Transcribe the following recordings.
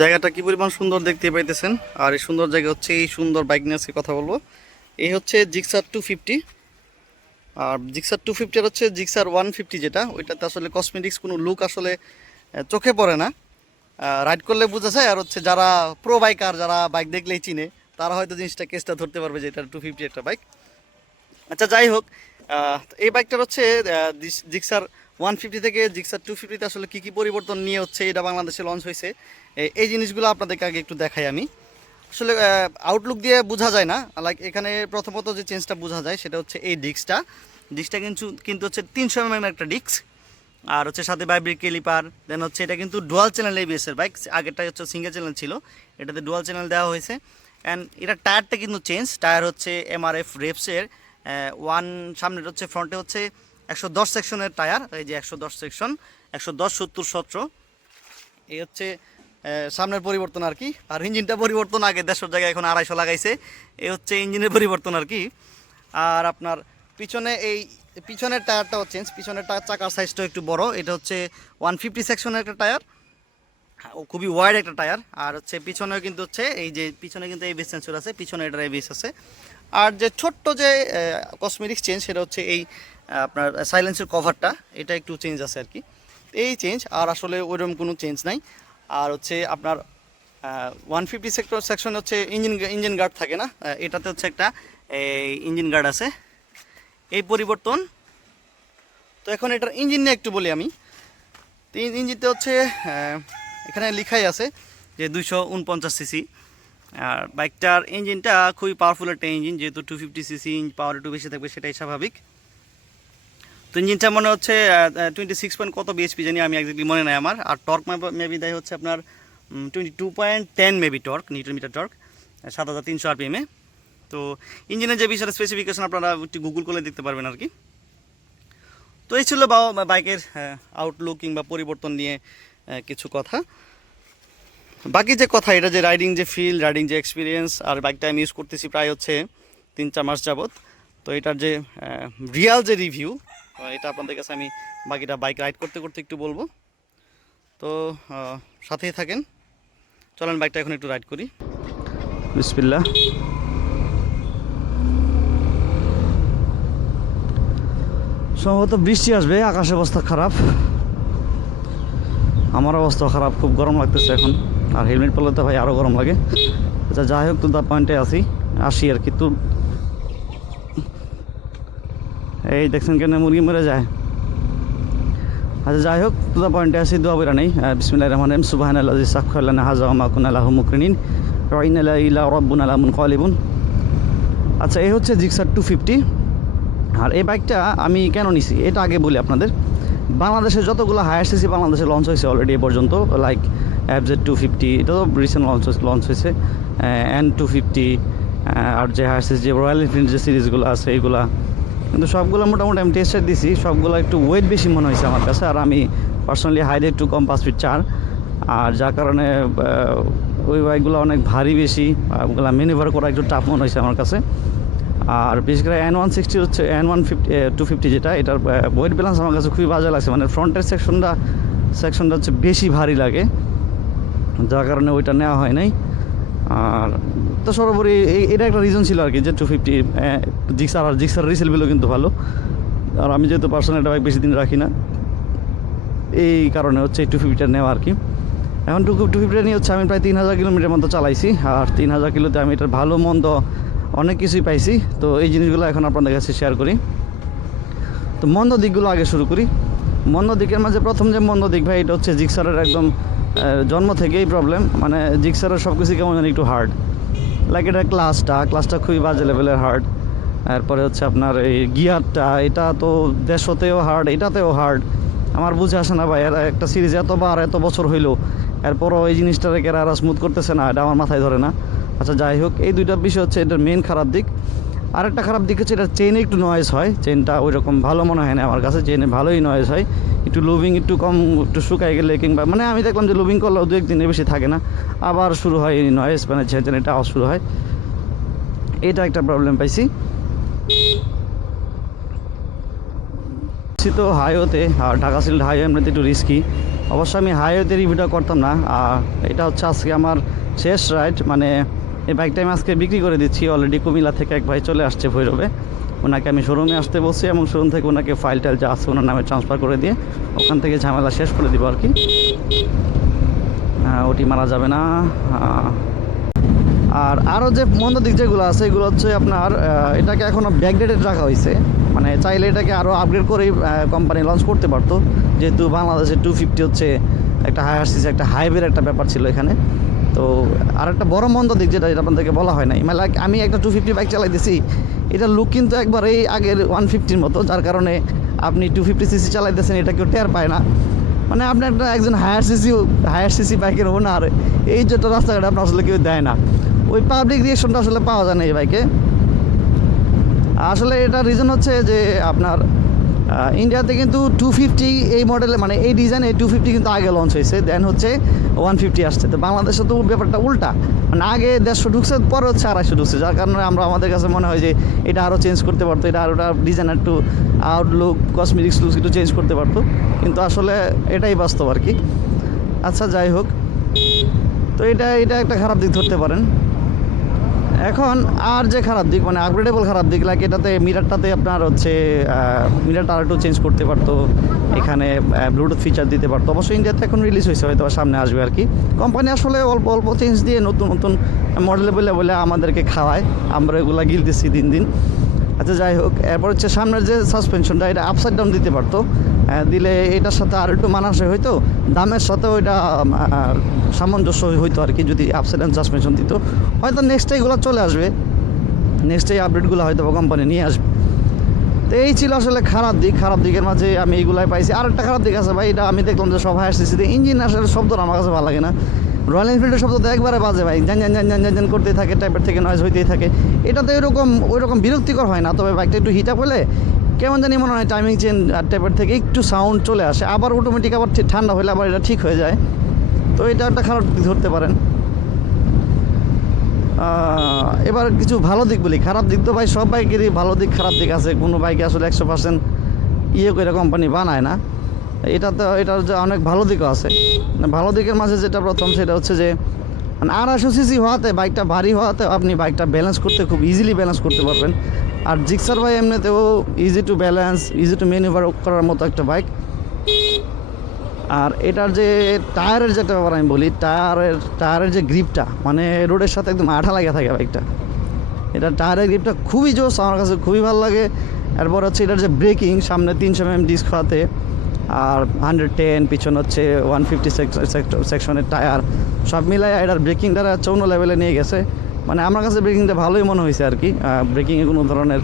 জায়গাটা কি পরিমাণ সুন্দর দেখতে পাইতেছেন। আর এই সুন্দর জায়গা হচ্ছে এই সুন্দর বাইক নিয়ে আজকে কথা বলবো। এই হচ্ছে জিক্সার 250। আর জিক্সার 250 হচ্ছে জিক্সার 150, যেটা ওইটাতে আসলে কসমেটিক্স কোনো লুক আসলে চোখে পড়ে না, রাইড করলে বোঝা যায়। আর হচ্ছে যারা প্রো বাইকার, যারা বাইক দেখলেই চিনে, তারা হয়তো জিনিসটা কেসটা ধরতে পারবে যে এটা 250 একটা বাইক। আচ্ছা, যাই হোক, এই বাইকটার হচ্ছে জিক্সার 150 থেকে জিক্সার 250তে আসলে কী কী পরিবর্তন নিয়ে হচ্ছে এটা বাংলাদেশে লঞ্চ হয়েছে, এই জিনিসগুলো আপনাদেরকে আগে একটু দেখাই আমি। আসলে আউটলুক দিয়ে বোঝা যায় না, লাইক এখানে প্রথমত যে চেঞ্জটা বোঝা যায় সেটা হচ্ছে এই ডিস্কটা কিন্তু হচ্ছে 300 mm একটা ডিস্ক। আর হচ্ছে সাথে ভাইব্রেট ক্যালিপার, দেন হচ্ছে এটা কিন্তু ডুয়াল চ্যানেল এবিএসের বাইক, আগেরটা হচ্ছে সিঙ্গেল চ্যানেল ছিল, এটাতে ডুয়াল চ্যানেল দেওয়া হয়েছে। অ্যান্ড এটা টায়ারটা কিন্তু চেঞ্জ, টায়ার হচ্ছে এমআরএফ রেপসের সামনের হচ্ছে ফ্রন্টে হচ্ছে 110 সেকশনের টায়ার, এই যে 110 সেকশন, 110, 70, 17, এই হচ্ছে সামনের পরিবর্তন আর কি। আর ইঞ্জিনটা পরিবর্তন, আগে 150 জায়গায় এখন 250 লাগাইছে, এই হচ্ছে ইঞ্জিনের পরিবর্তন আর কি। আর আপনার পিছনের টায়ারটাও চেঞ্জ, পিছনের চাকার সাইজটাও একটু বড়, এটা হচ্ছে 150 সেকশনের একটা টায়ার, খুবই ওয়াইড একটা টায়ার। আর হচ্ছে পিছনেও কিন্তু হচ্ছে এই যে পিছনে কিন্তু এবিএস সেন্সর আছে, পিছনে এটার এবিএস আছে। আর যে ছোট্ট যে কসমেটিক্স চেঞ্জ সেটা হচ্ছে এই আপনার সাইলেন্সের কভারটা, এটা একটু চেঞ্জ আছে আর কি, এই চেঞ্জ। আর আসলে ওইরকম কোনো চেঞ্জ নাই। আর হচ্ছে আপনার 150 সেকশনে হচ্ছে ইঞ্জিন গার্ড থাকে না, এটাতে হচ্ছে একটা ইঞ্জিন গার্ড আছে, এই পরিবর্তন। তো এখন এটার ইঞ্জিন নিয়ে একটু বলি আমি। তো ইঞ্জিনতে হচ্ছে এখানে লেখাই আছে যে 249 সিসি। আর বাইকটার ইঞ্জিনটা খুবই পাওয়ারফুল একটা ইঞ্জিন, যেহেতু 250 সিসি, পাওয়ার একটু বেশি থাকবে, সেটাই স্বাভাবিক। তো ইঞ্জিনটা মনে হচ্ছে 26 পয়েন্ট কত বিএসপি জানি, আমি একজাক্টলি মনে নাই আমার। আর টর্ক মেবি দেয় হচ্ছে আপনার 22.10 maybe torque, newton metre torque, 7300 আরপিএমে। তো ইঞ্জিনের যে বিষয়ের স্পেসিফিকেশন আপনারা একটু গুগল করে দেখতে পারবেন আর কি। তো এই ছিল বাইকের আউটলুক কিংবা পরিবর্তন নিয়ে কিছু কথা। বাকি যে কথা, এটা যে রাইডিং যে ফিল, রাইডিং যে এক্সপিরিয়েন্স, আর বাইকটা আমি ইউজ করতেছি প্রায় হচ্ছে 3-4 মাস যাবত। তো এটার যে রিয়াল যে রিভিউ, এটা আপনাদের কাছে আমি বাকিটা বাইক রাইড করতে করতে একটু বলবো। তো সাথেই থাকেন, চলেন বাইকটা এখন একটু রাইড করি। বিসমিল্লাহ। সম্ভবত বৃষ্টি আসবে, আকাশের অবস্থা খারাপ, আমার অবস্থা খারাপ, খুব গরম লাগতেছে এখন। আর হেলমেট পরলে তো ভাই আরও গরম লাগে। আচ্ছা, যাই হোক, তো দা পয়েন্টে আসি আর কি। তো এই দেখছেন কেন মুরগি মরে যায়। আচ্ছা, যাই হোক, তো দা পয়েন্টে আসি, দোয়া বইরা নেই। বিসমিল্লাহির রহমানির রহিম, সুবহানাল্লাযী সাখখারা লানা হাযা ওয়া মা কুন্না লাহু মুকরিনিন ওয়া ইন্না ইলা রাব্বিনা লামুনকালিবুন। আচ্ছা, এই হচ্ছে জিক্সার 250। আর এই বাইকটা আমি কেন নিছি এটা আগে বলি আপনাদের। বাংলাদেশের যতগুলো হায়ার সিসি বাংলাদেশে লঞ্চ হয়েছে অলরেডি এ পর্যন্ত, লাইক এফজেড 250, এটা তো রিসেন্ট লঞ্চ হয়েছে, N250, আর যে হায়ার সিসি যে রয়্যাল এনফিল্ড যে সিরিজগুলো আছে এইগুলা, কিন্তু সবগুলো মোটামুটি আমি টেস্টার দিছি, সবগুলো একটু ওয়েট বেশি মনে হয়েছে আমার কাছে। আর আমি পার্সোনালি হাইট একটু কম, 5 ফিট 4, আর যার কারণে ওই বাইকগুলো অনেক ভারী বেশি, ওগুলো ম্যানিভার করা একটু টাফ মনে হয়েছে আমার কাছে। আর বিশেষ করে N160 হচ্ছে N250 যেটা, এটার ওয়েট ব্যালেন্স আমার কাছে খুবই বাজে লাগছে, মানে ফ্রন্টের সেকশনটা হচ্ছে বেশি ভারী লাগে, যার কারণে ওইটা নেওয়া হয় নাই। আর তো সর্বোপরি এটা একটা রিজন ছিল আর কি, যে 250 জিক্সার রিসেল ভ্যালু কিন্তু ভালো। আর আমি যেহেতু পার্সোনাল একটা বাইক বেশি দিন রাখি না, এই কারণে হচ্ছে 250টা নেওয়া আর কি। এখন 250টা নিয়ে হচ্ছে আমি প্রায় 3000 কিলোমিটার মতো চালাইছি। আর 3000 কিলোতে আমি এটার ভালো মন্দ অনেক কিছুই পাইছি। তো এই জিনিসগুলো এখন আপনাদের কাছে শেয়ার করি। তো মন্দ দিকগুলো আগে শুরু করি। মন্দ দিকের মাঝে প্রথম যে মন্দ দিক ভাই, এটা হচ্ছে জিক্সারের একদম জন্ম থেকেই প্রবলেম, মানে জিক্সারের সব কিছু কেমন জানি একটু হার্ড, লাইক এটা ক্লাসটা খুবই বাজে লেভেলের হার্ড। এরপরে হচ্ছে আপনার এই গিয়ারটা, এটা তো 150তেও হার্ড, এটাতেও হার্ড। আমার বুঝে আসে না ভাই, এরা একটা সিরিজ এত বছর হইলো, এরপরও এই জিনিসটাকে এরা স্মুথ করতেছে না, এটা আমার মাথায় ধরে না। আচ্ছা, যাই হোক, এই দুইটা বিষয় হচ্ছে এটার মেন খারাপ দিক। আরেকটা খারাপ দিক হচ্ছে এটার চেইনে একটু নয়েজ হয়, চেইনটা ওই রকম ভালো মনে হয় না আমার কাছে, চেইনে ভালোই নয়েজ হয়, একটু লুবিং একটু কম, একটু শুকাই গেলে কিংবা মানে আমি দেখলাম যে লুবিং করলেও 2-1 দিনের বেশি থাকে না, আবার শুরু হয় নয়েজ, মানে এটা আওয়াজ শুরু হয়, এটা একটা প্রবলেম পাইছি। তো হাইওয়েতে, আর ঢাকা সিলেট হাইওয়ে এমনিতে একটু রিস্কি, অবশ্য আমি হাইওয়েতে রিভিউটা করতাম না, আর এটা হচ্ছে আজকে আমার শেষ রাইড। মানে এই বাইকটা আমি আজকে বিক্রি করে দিচ্ছি। অলরেডি কুমিল্লা থেকে এক ভাই চলে আসছে ভৈরবে, ওনাকে আমি শোরুমে আসতে বলছি এবং শোরুম থেকে ওনাকে ফাইল টাইল যা আছে ওনার নামে ট্রান্সফার করে দিয়ে ওখান থেকে ঝামেলা শেষ করে দিব আর কি। ওটি মারা যাবে না। আর আরও যে মন্দ দিক যেগুলো আছে এগুলো হচ্ছে আপনার এটাকে এখনও ব্যাকডেটেড রাখা হয়েছে। মানে চাইলে এটাকে আরও আপগ্রেড করেই কোম্পানি লঞ্চ করতে পারতো, যেহেতু বাংলাদেশে 250 হচ্ছে একটা হায়ার সিসি, একটা হাইওয়ের একটা ব্যাপার ছিল এখানে। তো আর একটা বড় মন্দ দিক যেটা আপনাদেরকে বলা হয় নাই, মানে আমি একটা 250 বাইক চালাইতেছি, এটার লুক কিন্তু একবারেই আগের 150-র মতো, যার কারণে আপনি 250 সিসি চালাইতেছেন এটা কেউ টের পায় না। মানে আপনি একজন হায়ার সিসি বাইকের ওনার, এই যেটা রাস্তাঘাটে আপনার আসলে কেউ দেয় না, ওই পাবলিক রিয়েকশনটা আসলে পাওয়া যায় না এই বাইকে। আসলে এটা রিজন হচ্ছে যে আপনার ইন্ডিয়াতে কিন্তু 250 এই মডেলে, মানে এই ডিজাইনে 250 কিন্তু আগে লঞ্চ হয়েছে, দেন হচ্ছে 150 আসছে। তো বাংলাদেশে তো ব্যাপারটা উল্টা, মানে আগে 150 ঢুকছে, পরে হচ্ছে 250 ঢুকছে, যার কারণে আমাদের কাছে মনে হয় যে এটা আরও চেঞ্জ করতে পারতো, এটা আরও ডিজাইন একটু আউটলুক কসমেটিক্স লুক একটু চেঞ্জ করতে পারতো, কিন্তু আসলে এটাই বাস্তব আর কি। আচ্ছা যাই হোক, তো এটা একটা খারাপ দিক ধরতে পারেন। এখন আর যে খারাপ দিক, মানে আপগ্রেডেবল খারাপ দিক, লাইক এটাতে মিটারটাতে আপনার হচ্ছে মিটারটা আর একটু চেঞ্জ করতে পারতো, এখানে ব্লুটুথ ফিচার দিতে পারতো। অবশ্যই ইন্ডিয়াতে এখন রিলিজ হয়েছে, হয়তো সামনে আসবে আর কি। কোম্পানি আসলে অল্প অল্প চেঞ্জ দিয়ে নতুন নতুন মডেলে বলে আমাদেরকে খাওয়ায়, আমরা এগুলো গিলতেছি দিন দিন। আচ্ছা যাই হোক, এরপর হচ্ছে সামনের যে সাসপেনশনটা, এটা আপসাইড ডাউন দিতে পারতো, দিলে এটার সাথে আর একটু মানানসই হইতো, দামের সাথেও এটা সামঞ্জস্য হইতো আর কি, যদি আপসাইড ডাউন সাসপেনশন দিত। হয়তো নেক্সটে এগুলো চলে আসবে, নেক্সটে এই আপডেটগুলো হয়তো কোম্পানি নিয়ে আসবে। তো এই ছিল আসলে খারাপ দিক। খারাপ দিকের মাঝে আমি এইগুলাই পাইছি। আর একটা খারাপ দিক আছে ভাই, এটা আমি দেখলাম যে সব হায়ার সিসিতে ইঞ্জিন আসলে শব্দটা আমার কাছে ভালো লাগে না। রয়্যাল এনফিল্ডের শব্দ তো একবারে বাজে ভাই, Gen Gen Gen Gen Gen Gen করতেই থাকে, টাইপের থেকে নয়েজ হইতেই থাকে। এটা তো ওই রকম বিরক্তিকর হয় না, তবে বাইকটা একটু হিট আপ হলে কেমন জানি মনে হয় টাইমিং চেঞ্জ টাইপের থেকে একটু সাউন্ড চলে আসে, আবার অটোমেটিক আবার ঠান্ডা হলে আবার এটা ঠিক হয়ে যায়। তো এটা একটা খারাপ দিক ধরতে পারেন। এবার কিছু ভালো দিক বলি। খারাপ দিক তো ভাই সব বাইকেরই ভালো দিক খারাপ দিক আছে, কোনো বাইকে আসলে 100% করে কোম্পানি বানায় না। এটার যে অনেক ভালো দিকও আছে। ভালো দিকের মাঝে যেটা প্রথম, সেটা হচ্ছে যে মানে 250 সিসি হওয়াতে, বাইকটা ভারী হওয়াতে আপনি বাইকটা ব্যালেন্স করতে খুব ইজিলি ব্যালেন্স করতে পারবেন। আর জিক্সার ভাই এমনিতেও easy to balance, easy to manoeuvre করার মতো একটা বাইক। আর এটার যে টায়ারের যেটা ব্যাপার আমি বলি, টায়ারের যে গ্রিপটা, মানে রোডের সাথে একদম আঠা লাগে থাকে বাইকটা। এটা টায়ারের গ্রিপটা খুবই জোস, আমার কাছে খুবই ভালো লাগে। এরপর হচ্ছে এটার যে ব্রেকিং, সামনে 300 mm ডিস্ক হওয়াতে, আর 110, পিছনে হচ্ছে 150 সেকশনের টায়ার, সব মিলাই এটার ব্রেকিংটা হচ্ছে অন্য লেভেলে নিয়ে গেছে। মানে আমার কাছে ব্রেকিংটা ভালোই মনে হয়েছে আর কি, ব্রেকিংয়ে কোনো ধরনের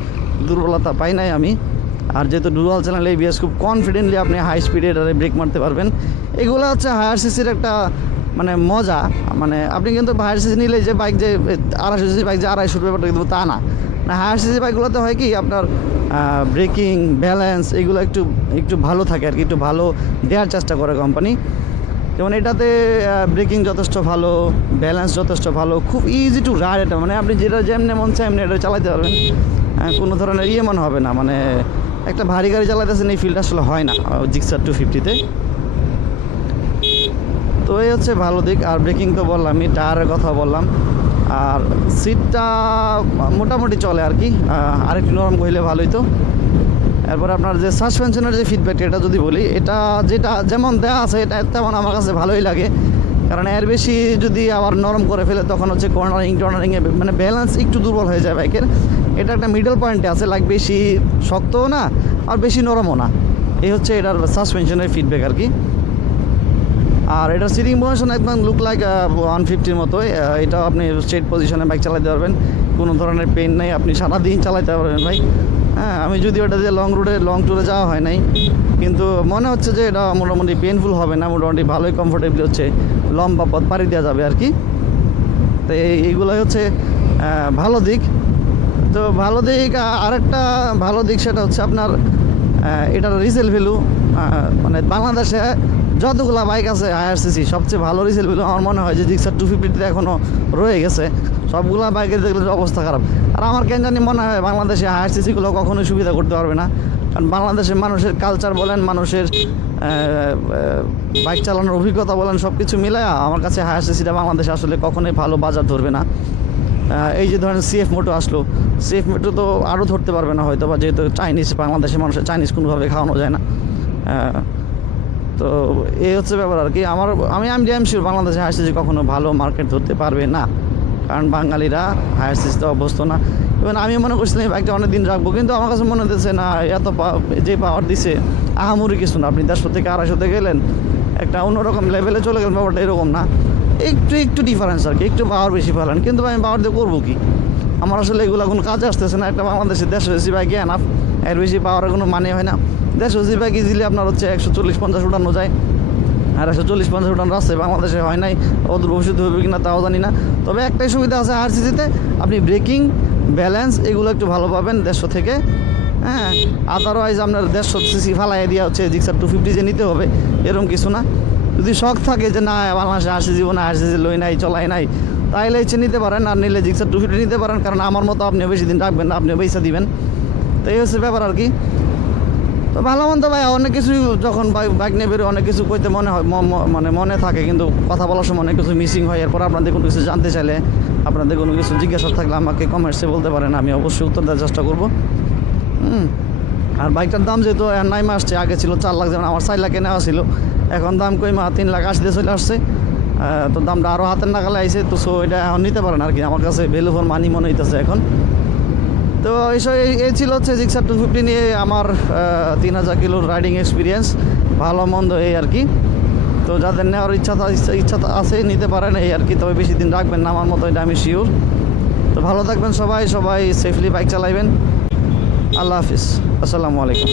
দুর্বলতা পাই নাই আমি। আর যেহেতু ডুয়াল চ্যানেল ABS, খুব কনফিডেন্টলি আপনি হাই স্পিডে এটারে ব্রেক মারতে পারবেন। এগুলো হচ্ছে হায়ার সিসির একটা মানে মজা। মানে আপনি কিন্তু হায়ার সিসি নিলে যে বাইক যে 250 সিসি বাইক যে 250 ব্যাপারটা কিন্তু তা না। হায়ার সিসি বাইকগুলোতে হয় কি, আপনার ব্রেকিং ব্যালেন্স এগুলো একটু ভালো থাকে আর কি, একটু ভালো দেওয়ার চেষ্টা করে কোম্পানি। যেমন এটাতে ব্রেকিং যথেষ্ট ভালো, ব্যালেন্স যথেষ্ট ভালো, খুব ইজি টু রাইড। এটা মানে আপনি যেটা যেমনি মন চায় এমনি এটা চালাতে পারবেন, কোনো ধরনের মনে হবে না। মানে একটা ভারী গাড়ি চালাতেছেন এই ফিল্ড আসলে হয় না জিক্সার 250-তে। তো এই হচ্ছে ভালো দিক। আর ব্রেকিং তো বললাম, আমি টায়ারের কথা বললাম। আর সিটটা মোটামুটি চলে আর কি, আরেকটু নরম হইলে ভালোই তো। এরপর আপনার যে সাসপেনশনের যে ফিডব্যাক, এটা যদি বলি, এটা যেটা যেমন দেওয়া আছে এটা তেমন আমার কাছে ভালোই লাগে। কারণ এর বেশি যদি আবার নরম করে ফেলে তখন হচ্ছে কর্নারিংয়ে মানে ব্যালেন্স একটু দুর্বল হয়ে যায় বাইকের। এটা একটা মিডল পয়েন্টে আছে, লাইক বেশি শক্তও না আর বেশি নরমও না। এই হচ্ছে এটার সাসপেনশনের ফিডব্যাক আর কি। আর এটার সিটিং পজিশন একদম লুক লাইক 150-র মতোই। এটাও আপনি স্ট্রেট পজিশনে বাইক চালাতে পারবেন, কোনো ধরনের পেন নেই, আপনি সারাদিন চালাতে পারবেন ভাই। হ্যাঁ, আমি যদি ওটা যে লং ট্যুরে যাওয়া হয় নাই, কিন্তু মনে হচ্ছে যে এটা মোটামুটি পেনফুল হবে না, মোটামুটি ভালোই কমফোর্টেবলি হচ্ছে লম্বা পথ পাড়ি দেওয়া যাবে আর কি। তো এইগুলোই হচ্ছে ভালো দিক। তো ভালো দিক, আরেকটা ভালো দিক সেটা হচ্ছে আপনার এটার রিসেল ভ্যালু। মানে বাংলাদেশে যতগুলা বাইক আছে IRCC সবচেয়ে ভালো রিসেল বলে আমার মনে হয় যে জিক্সার 250 এখনও রয়ে গেছে। সবগুলা বাইকের দেখলে অবস্থা খারাপ। আর আমার কেন জানি মনে হয় বাংলাদেশে IRCC-গুলো কখনোই সুবিধা করতে পারবে না, কারণ বাংলাদেশের মানুষের কালচার বলেন, মানুষের বাইক চালানোর অভিজ্ঞতা বলেন, সব কিছু মিলায় আমার কাছে IRCC-টা বাংলাদেশে আসলে কখনোই ভালো বাজার ধরবে না। এই যে ধরেন CF মোটো আসলো, CF মোটো তো আরও ধরতে পারবে না হয়তো, বা যেহেতু চাইনিজ, বাংলাদেশের মানুষের চাইনিজ কোনোভাবে খাওয়ানো যায় না। তো এই হচ্ছে ব্যাপার আর কি। আমি ড্যাম শিওর বাংলাদেশে IRCC কখনো ভালো মার্কেট ধরতে পারবে না, কারণ বাঙালিরা IRCC-তে অভ্যস্ত না। এবং আমি মনে করছিলাম এই বাইকটা অনেক দিন রাখবো, কিন্তু আমার কাছে মনে হচ্ছে না, এত যে পাওয়ার দিছে আহামরি কিছু না। আপনি 150 থেকে 250-তে গেলেন, একটা অন্যরকম লেভেলে চলে গেলেন, ব্যাপারটা এরকম না। একটু ডিফারেন্স আর কি, একটু পাওয়ার বেশি ফেলেন, কিন্তু আমি পাওয়ার দিয়ে করবো কি? আমার আসলে এগুলো কোনো কাজে আসতেছে না। একটা বাংলাদেশের 150 বাইক এনাফ, এর বেশি পাওয়ারের কোনো মানে হয় না। 150 বাইক ইজিলি আপনার হচ্ছে 140-50 উঠানো যায়, আর 140-50 উঠানো রাস্তায় বাংলাদেশে হয় নাই। ওদের ভবিষ্যতে হবে কিনা তাও জানি না। তবে একটাই সুবিধা আছে IRCC-তে, আপনি ব্রেকিং, ব্যালেন্স এগুলো একটু ভালো পাবেন 150 থেকে। হ্যাঁ, আদারওয়াইজ আপনার 150 ফালাই দিয়ে হচ্ছে জিক্সার 250 যে নিতে হবে এরকম কিছু না। যদি শখ থাকে যে না বাংলাদেশে IRCC না, IRCC লই নাই, চলাই নাই, তাহলে ইচ্ছে নিতে পারেন। আর নিলে জিক্সার 250 নিতে পারেন, কারণ আমার মতো আপনিও বেশি দিন রাখবেন না, আপনিও পয়সা দিবেন। তো এই হচ্ছে ব্যাপার আর কি। তো ভালো মন্দ ভাই অনেক কিছু, যখন বাইক নিয়ে বেরোয় অনেক কিছু কইতে মনে হয়, মানে মনে থাকে, কিন্তু কথা বলার সময় অনেক কিছু মিসিং হয়। এরপর আপনাদের কোনো কিছু জানতে চাইলে, আপনাদের কোনো কিছু জিজ্ঞাসা থাকলে আমাকে কমেন্টসে বলতে পারেন, আমি অবশ্যই উত্তর দেওয়ার চেষ্টা করবো। আর বাইকটার দাম যেহেতু নাইমা আসছে, আগে ছিল 4 লাখ, যেমন আমার 4 লাখে নেওয়া ছিল, এখন দাম কইমা 3,80,000 চলে আসছে। তো দামটা আরও হাতের নাগালে আইছে। তো সো এটা এখন নিতে পারেন আর কি, আমার কাছে ভ্যালু ফর মানি মনে হইতেছে এখন। তো এই ছিল হচ্ছে জিক্সার 250 নিয়ে আমার 3000 কিলোর রাইডিং এক্সপিরিয়েন্স, ভালো মন্দ এই আর কি। তো যাদের নেওয়ার ইচ্ছা আছে নিতে পারেন এই আর কি, তবে বেশি দিন রাখবেন না আমার মতো, এটা আমি শিওর। তো ভালো থাকবেন সবাই সেফলি বাইক চালাইবেন। আল্লাহ হাফিজ, আসসালামু আলাইকুম।